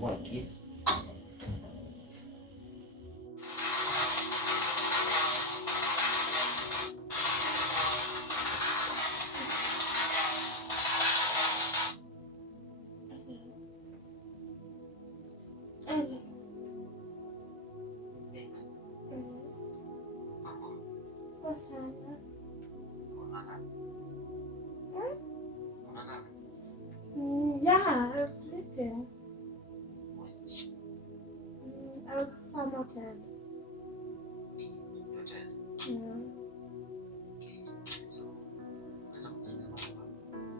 Mwaki. Yeah, I was sleeping. I was somewhat tired. Yeah.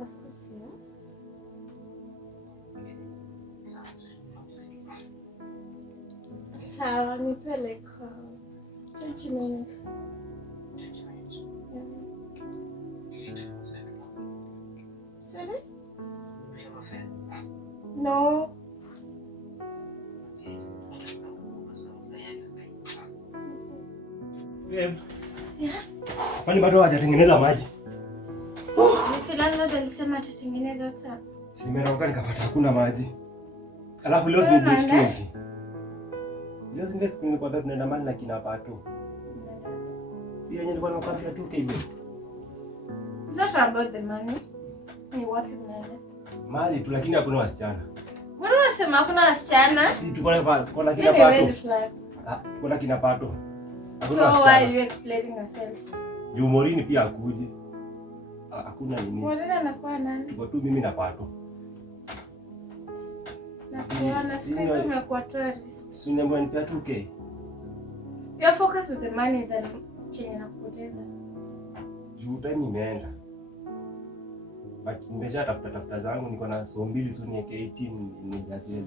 Of course, yeah. Sawa, nipe like 20 minutes. Yeah. Sorry? No. Babe. Yeah. Kwani bado hajatengeneza maji? Msilala alisema atatengeneza hata. Nimerauka nikapata hakuna maji. Alafu leo si date 20. Leo si date siku kwa tunaenda mali na kina pato. Si yenyewe nilikuwa nakwambia tu KB. It's not about the money. Ni wapi mnaenda? Mali tu lakini hakuna wasichana. Mbona unasema hakuna wasichana? Si tuko na kina pato. Tuko na kina pato. So why are you explaining yourself? Juu Morini pia akuje. Hakuna nini. Morini anakuwa nani? Tuko tu mimi na pato. Na siku hizo umekuwa tourist. Si niambia nipea 2K. You're focused with the money than chenye nakupoteza. Juu time imeenda. But nimesha tafuta zangu, niko na so mbili tu niweke 18 nijazie.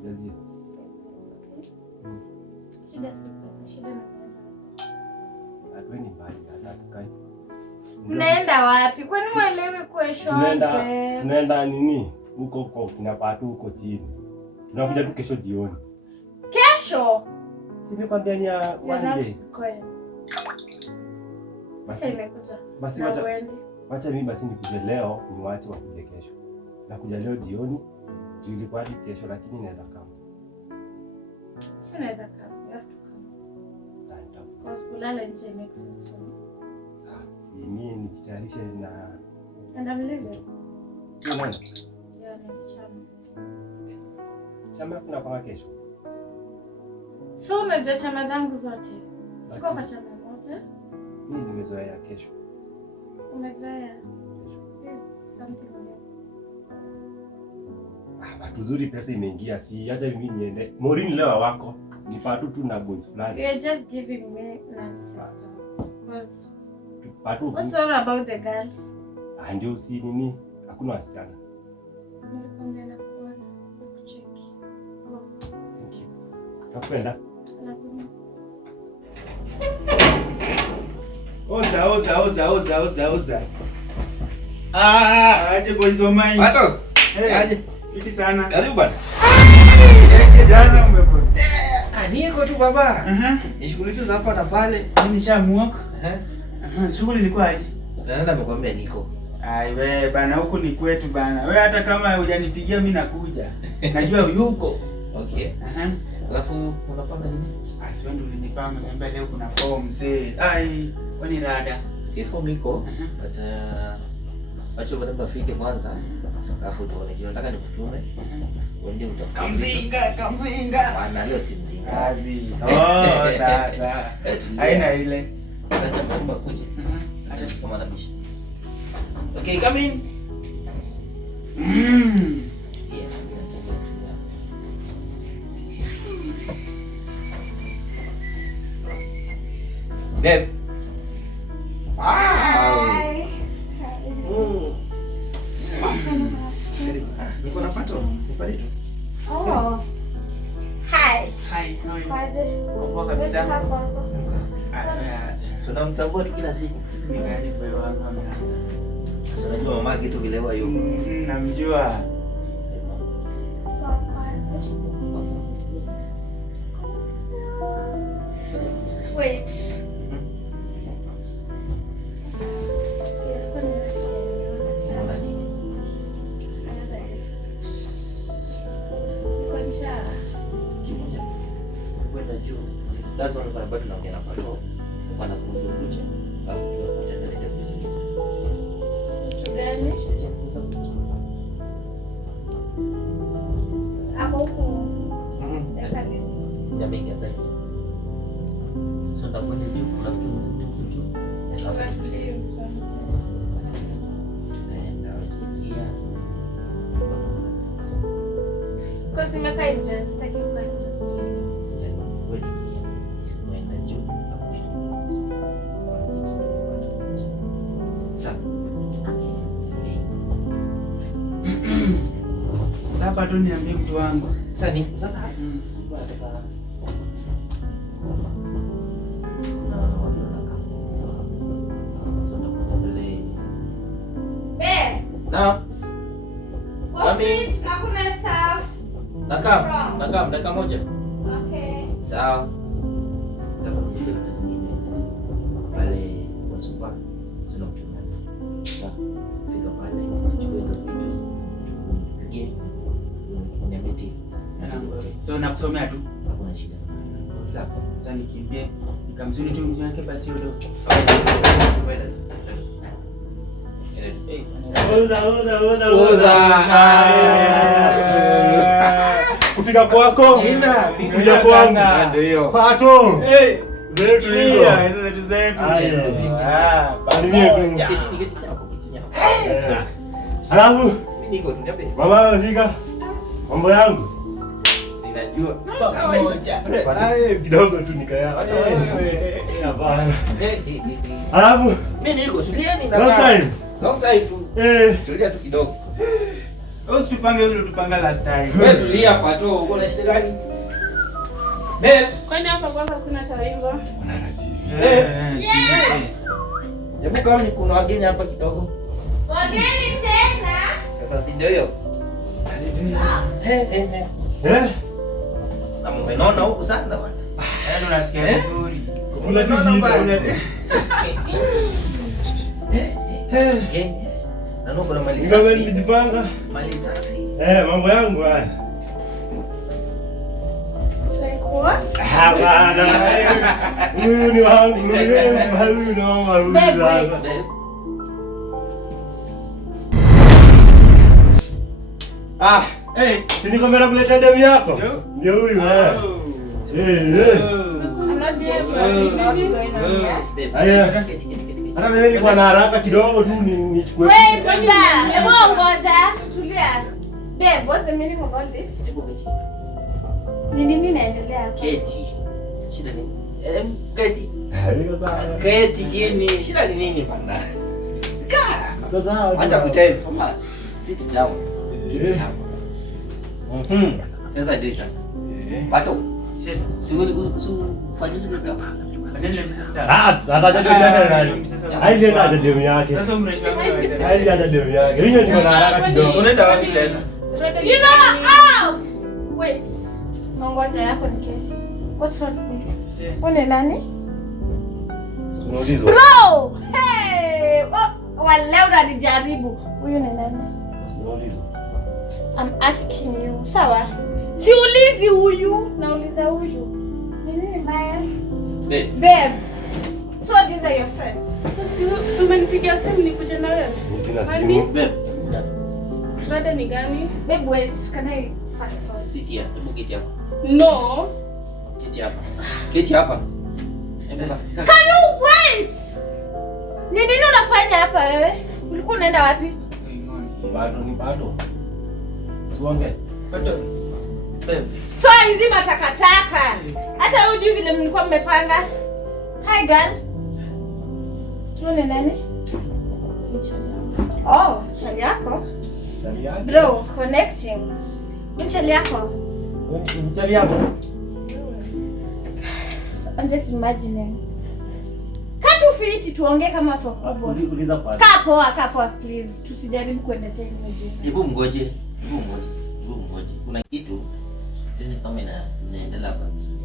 Shida si pesa, shida na Atweni mbali hata tukai. Mnaenda wapi? Kwani mwelewi kesho? Tunaenda nini? Huko kinapata huko chini. Tunakuja tu kesho jioni. Kesho? Si nikwambia ni ya one day. Basi imekuja. Basi wacha mimi basi nikuje leo, niwaache wakuje kesho. Nakuja leo jioni, juu ilikuwa hadi kesho lakini naweza kama. Si unaweza kama, you have to come. Because kulala nje makes sense for me. Si mimi nijitayarishe na and I'm leaving. Nani? Yeah, ni chama. Chama kuna kwa kesho. So unajua chama zangu zote. Siko kwa chama moja. Mimi nimezoea kesho. Umezoea? Something new. Watu zuri pesa imeingia, si acha mimi niende. Morini leo wako. Ni patu tu na boys fulani. You're just giving me nonsense. Because patu. What's all about the girls? Ndio si nini? Hakuna wasichana. Nilikwambia na kuona kucheki. Thank you. Nakupenda. Oza. Aje boys wa mine. Pato. Aje. Fiti sana. Karibu bwana. Jana umepotea. Niko tu baba. Ni shughuli tu za hapa na pale. Mimi nishamuoka. Shughuli ilikuwa aje? Nani amekwambia niko? Ai wewe bana, huku ni kwetu bana. Wewe hata kama hujanipigia mimi nakuja. Najua yuko. Okay. Alafu unapanga nini? Si wewe ndio ulinipanga niambia leo kuna form mzee. Ai, kwani rada? Form liko. But acha bado afike kwanza. Alafu tuone. Nataka nikutume. Uende utafute. Kamzinga. Bana leo si mzinga. Kazi. Sasa. Haina ile. Acha bado kuje. Acha kama nabishi. Okay, come in. Yeah. Babe. Hi. Niko na pato. Nipali tu. Oh. Hi. Hi. Kwaje? Kwa kabisa. Sio mtambua tu kila siku. Ni gani wewe wangu ameanza? Sasa unajua mama kitu vilewa yuko. Namjua. Wait. That's one kwa bado naongea na pato. Kwa na kuja. Alafu tutaendelea vizuri. Gani? Sisi tunaweza Hapo huko. Dakika jamii sasa. So ndio kwa nini kuna vitu mzito kuju. Alafu Tulie sana. Because nimekaa hivi sitaki kukaa hivi. Sitaki wewe unaenda juu na kushuka. Sawa. Sasa tu niambie mtu wangu. Sasa nataka na wanataka sio ndapelele. Na Office, hakuna staff. Nakam dakika moja. Okay. Sawa. Nataka kuja vitu zingine. Pale kwa super. Sio kutumia. Sawa. Fika pale, chukua hizo vitu. Tupigie. Niambie. So nakusomea tu. Hakuna shida. Sawa. Sasa nikimbie. Nikamzuri tu mtu yake basi yodo. Kufika kwako. Kuja kwangu. Ndio. Pato. Zetu hizo. Hizo zetu. Bali mimi tu. Kiti hapo. Alafu Mimi niko tu niambie. mama amefika. Mambo yangu. Ninajua. Kidogo tu nikaya. Hapana. Alafu Mimi niko tulieni na long time tu. Tulia tu kidogo. Usitupange vile tupanga last time. Wewe tulia pato, uko na shida gani? Babe, Kwani hapa kwako kuna taarifa? hebu kama kuna wageni hapa kidogo. Wageni tena? Sasa si ndio hiyo? Na mumenona huku sana bwana. Yaani unasikia vizuri. kuna tu shida. Na nuko na mali Ingawa safi. nilijipanga. Mali safi. Mambo yangu haya. Like what? Hapana. Huyu ni wangu. Huyu ni wangu. Si niko mbele kuleta demu yako? Ndio huyu I'm not getting what going on here. Hata mimi nilikuwa na haraka kidogo tu nichukue. Wait, Wanda. Hebu ngoja. Tulia. Babe, what's the meaning of all this? Ni nini inaendelea hapa? Keti. Shida nini? Keti. Niko sawa. Keti chini. Shida ni nini bwana? Niko sawa. Acha kutense mama. Sit down. Keti hapo. Sasa ndio sasa. Pato. Siwezi kufanya hizo stuff. Haizi ndio demu yake. Sasa mnaishi wapi? Haizi ndio demu yake. Mimi niko na haraka kidogo. Unaenda wapi tena? You know, wait. Ngoja yako ni kesi. What's all this? Wewe nani? Tunaulizwa. Bro! Hey! Wala unanijaribu. Huyu ni nani? Tunaulizwa. I'm asking you. Sawa? Siulizi huyu, nauliza huyu. Ni nini mbaya? Babe. So these are your friends. Sasa si umenipigia simu nikuje na wewe? Mimi sina simu. Rada ni gani? Babe, wait. Can I first talk? Sit here. Hebu keti hapa. No. Keti hapa. Keti hapa. Can you wait? Ni nini unafanya hapa wewe? Ulikuwa unaenda wapi? Bado. Siongee. Toa hizi matakataka. Hata wewe hujui vile mlikuwa mmepanga. Hi girl. Wewe nani? Oh, chali yako. Bro, connecting. Ni chali yako. Ni chali yako. I'm just imagining. Katu fiti tuongee kama watu wakubwa. Uliza kwa. Kaa poa please. Tusijaribu kuentertain mjini. Hebu mgoje. Kuna kitu sisi kama inaendelea hapa vizuri.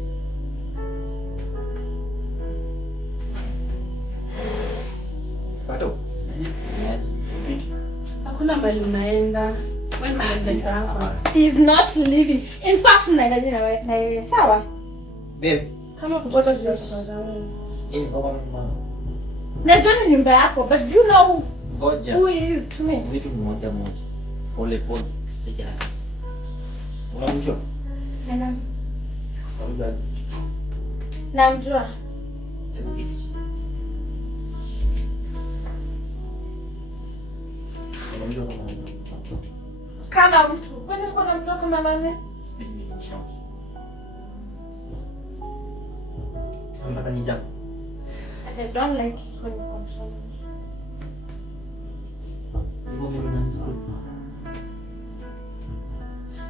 Pato. Hakuna mahali unaenda. Wewe unaenda hapa. He's not leaving. In fact, unaenda na yeye. Sawa? Babe, Kama kupata zile mama. Najua ni nyumba yako, but do you know Ngoja. who he is to me? Vitu mmoja. Pole. Sija. Unamjua? Namjua. Kama mtu. Kwani kuna mtu kama nani? Nataka nijambo. I don't like it when you control me.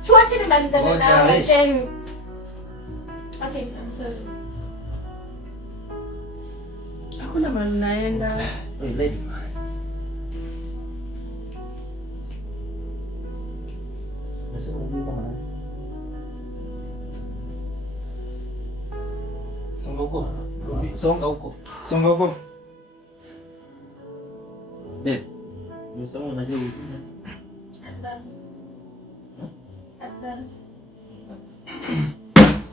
So what did you do? Okay, I'm sorry. Hakuna mahali naenda. Hey, baby. Nasema uko mahali. Songa huko. Babe. Nisema unajua hivi.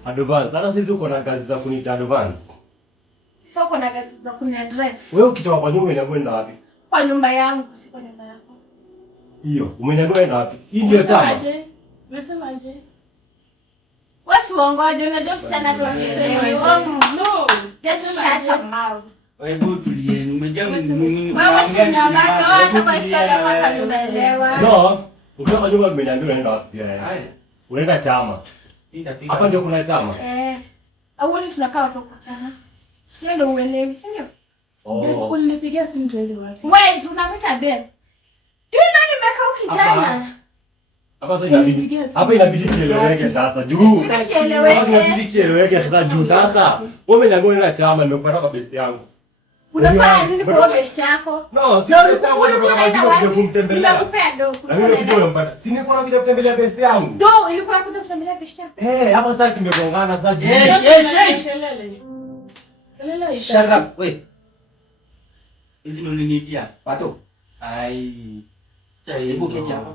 Advance. Sasa sisi uko na kazi za kuniita advance. Sio kuna kazi za kuniaddress. Wewe ukitoka kwa nyumba unakwenda wapi? Kwa nyumba yangu, si kwa nyumba yako. Hiyo, umeenda wapi? Hii ndio chama. Umesemaje? Wasi uongoje, unajua msichana tu akisema. No. Just shut your mouth. Wewe tulie, umejaa mwingine. Wewe sina maana kwa historia hapa tunaelewa. No, ukitoka kwa nyumba umeniambia unaenda wapi pia? Haya. Unaenda chama. Hapa ndio kuna chama. Awali tunakaa watu kukutana. Hiyo ndio uelewi, si ndio? Oh. Ulinipigia simu tuende wapi? Wewe tunamwita babe. Tu nani nimekaa ukijana? Hapa inabidi kieleweke sasa juu. Inabidi kieleweke sasa juu sasa. Wewe umeniambia unaenda chama, nimekupata kwa best yangu. Unafanya nini kwa best yako? No, si best yangu ndio kwa kumtembelea. Nimekupea do. Na mimi ndio unampata. Si nilikuwa nakuja kutembelea best yangu. Do, ilikuwa kuja kutembelea best yako. Hapa sasa kimegongana sasa juu. Kelele. Shut up, wait. Hizi ndio ninitia. Pato. Ai. Hebu keti hapa.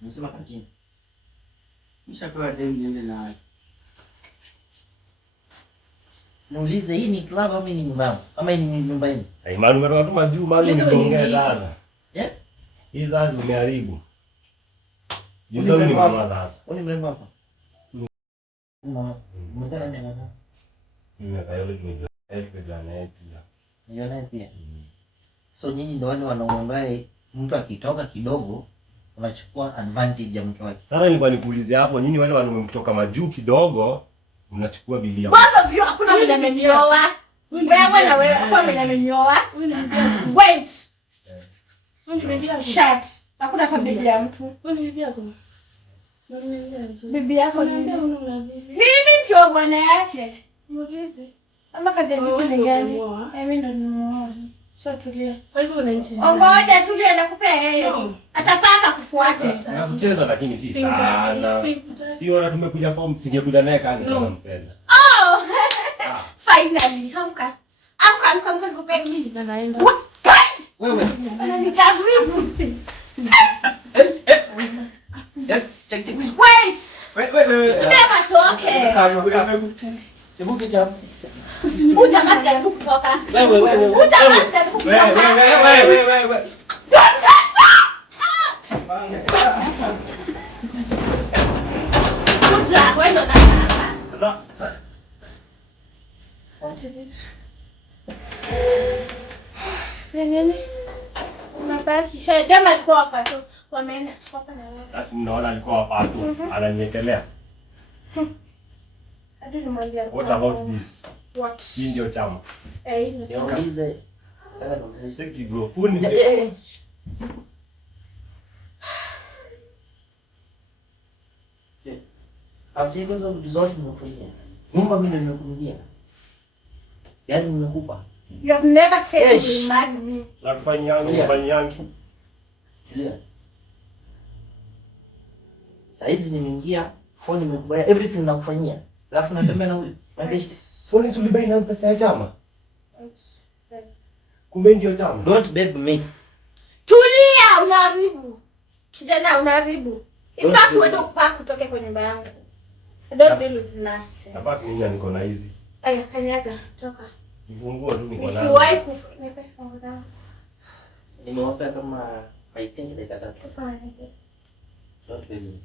Nisema kachini. Nishapewa demu niende na. Naulize hii ni club ama ni nyumba? Ama ni nyumba yenu? Manu umetoka tu majuu, Manu nigongea sasa. Hii sasa umeharibu. Yusa ni mama sasa. Wewe ni mrembo hapa? Umetana na nani? Niona pia. So nyinyi ndio wale wanaume mtu akitoka kidogo unachukua advantage ya mtu wake. Sasa nilikuwa nikuulize hapo, nyinyi wale wanaume mtoka majuu kidogo mnachukua bilia. Baba vyo hakuna mwenye amenioa. Wewe na wewe hakuna mwenye amenioa. Wait. Wewe ni bibi yako. Shut. Hakuna fa bibi ya mtu. Wewe ni bibi yako. Bibi yako ni nini? Mimi ndio bwana yake. Muulize. Ama kazi ya bibi ni gani? Mimi ndo nimeoa. So tulia. Kwa hivyo unaishi. Ngoja tulia nakupea yeye tu. Atapaka kufuate. Nakucheza lakini si sana. Si wana tumekuja form singekuja naye kazi kama mpenda. Oh. Finally. Amka nikupea mimi. Na naenda. Wewe. Ananijaribu. Check. Wait. Never toke. Hebu kicha. Utamjaribu kutoka. Wewe. Utamjaribu kutoka. Wewe. Kuja, wewe ndo nataka. Sasa. What is it? Nini? Unabaki. Jamaa alikuwa hapa tu. Wameenda tuko hapa na wewe. Sasa mnaona alikuwa hapa tu. Ananyekelea. What about this? What? Hii ndio chama. Niulize. Mistake bro. Huni. After hizo vitu zote nimefanyia. Nyumba mimi nimekunulia. Yaani nimekupa. You have never said you marry me. Nafanyangi. Tulia. Saizi nimeingia, phone nimekubaya, everything nakufanyia. Alafu natembea na huyu. Phone sulibai na pesa ya chama. Kumbe ndio chama. Don't beg me. Tulia, unaharibu. Kijana unaharibu. In fact wewe ndo upaka kutoka kwa nyumba yangu. Don't deal with nonsense. Napaka nini niko na hizi? Aya, kanyaga, toka. Nifungue tu niko nazo. Nisiwahi nipe fungu zangu. Nimewapa kama I think dakika 3. Fine. Don't let me.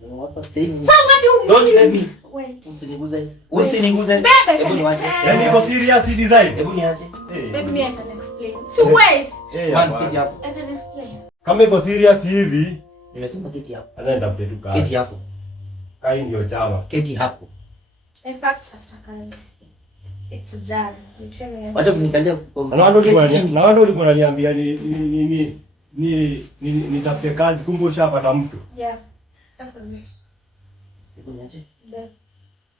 Nimewapa 3 minutes. Somebody Don't let me. Wait. Usiniguze. Usiniguze. Bebe, Hebu niache. Yaani niko serious hii design. Hebu niache. Let me I can explain. So wait. Man, keti hapo. I can explain. Kama iko serious hivi, Nimesema keti hapo. anaenda mtetuka. Keti hapo. Kai ndio chama. Keti hapo. In fact, after it's done. Wacha kunikalia kwa. Na wao ulikuwa unaniambia nitafute kazi, kumbe ushapata mtu. Yeah. Definitely. Hebu niache. Bebe.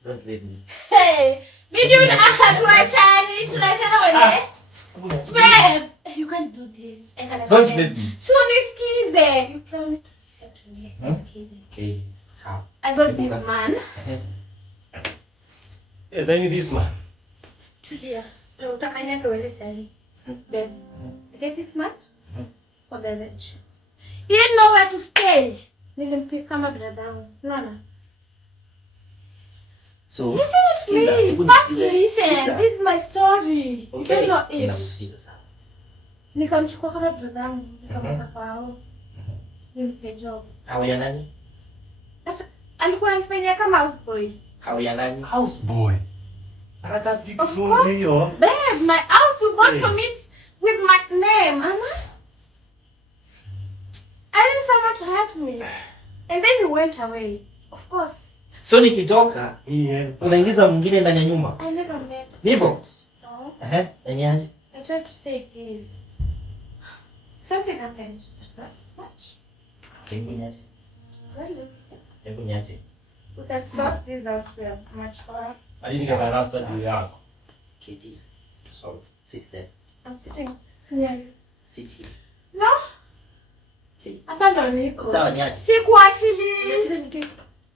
Don't let me. Hey, video na tunachana wewe. Babe, you can't do this. Don't let me. So nisikize. You promised to listen to me. Nisikize. Okay. Sawa. I got this man. Yes, I need this man. Tulia. Utakanyaga wewe sasa. Babe. I get this man for the rich. He had nowhere to stay. Nilimpika kama brother. Unaona? So, Listen to me. First listen. This is my story. You don't know it. Nikamchukua kama brother yangu, nikamweka kwao. Nimpe job. Hao ya nani? Sasa alikuwa anifanyia kama houseboy. Hao ya nani? House boy. Anataka speak Of from course. hiyo. Babe, my house you bought Hey. for me with my name, Mama. I need someone to help me. And then you went away. Of course. So nikitoka, Yeah. unaingiza mwingine ndani ya nyumba. I never met. Ndivyo? No. Niaje? I tried to say this. Something happened. Not much. Hebu niache. Well, Hebu niache. we can sort this out. We are mature. Hadi nikarasta juu yako. Keti. To solve. Sit there. I'm sitting near you. Sit here. No. Okay. Hapa ndo niko. Sawa niache. Sikuachili.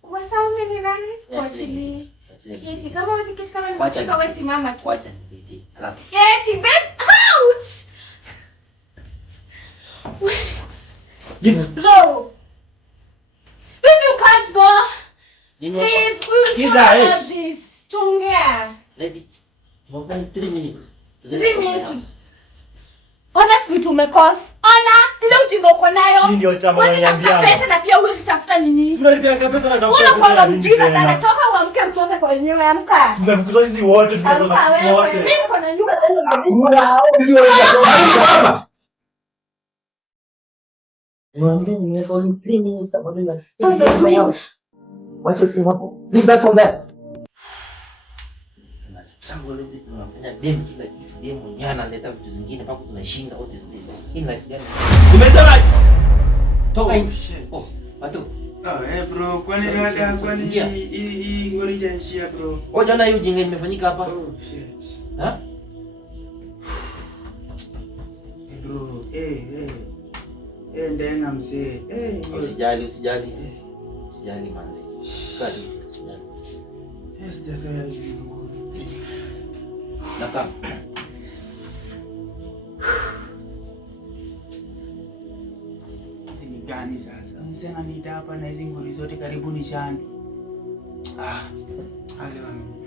Kwa sababu mimi ni nani? Sikuachili. Keti, kama huwezi keti kama nimechika wewe simama tu. Wacha niketi. Alafu. Keti, babe. Ouch! Wait. Go. Babe, you can't go. Please, we will talk about this. Tuongea. Lady. Mwaka 3 minutes. 3 minutes. Ona vitu umekosa. Ona ile ujinga uko nayo. Hii ndio chama Wewe wananiambia. unatafuta pesa na pia wewe unatafuta nini? Tunalipia pesa na Una kwa mjinga sana, toka uamke utoke kwa nyumba, amka. Tumefukuzwa sisi wote, tumefukuzwa Amka sisi wewe. wote. Mimi niko na nyumba. Sisi wote tunatoka. Mwambie nimeweka 3 minutes hapo ndio. Wacha usiwe hapo. Leave that from there. Tunafanya game kila kitu. Game mwenyewe analeta vitu zingine mpaka tunashinda wote zile. Hii life gani? Umesema toka nje. Oh, bado. Bro, kwani rada kwani hii ngori jaishia bro. Oh, jana hiyo jinga imefanyika hapa. Oh shit. Ha? Bro, ndenga msee. Usijali. Usijali manzi. Kadi, usijali. Yes, just say Naka. Ni gani sasa? Msena nita hapa na hizo ngori zote karibu ni shando. Ale wangu.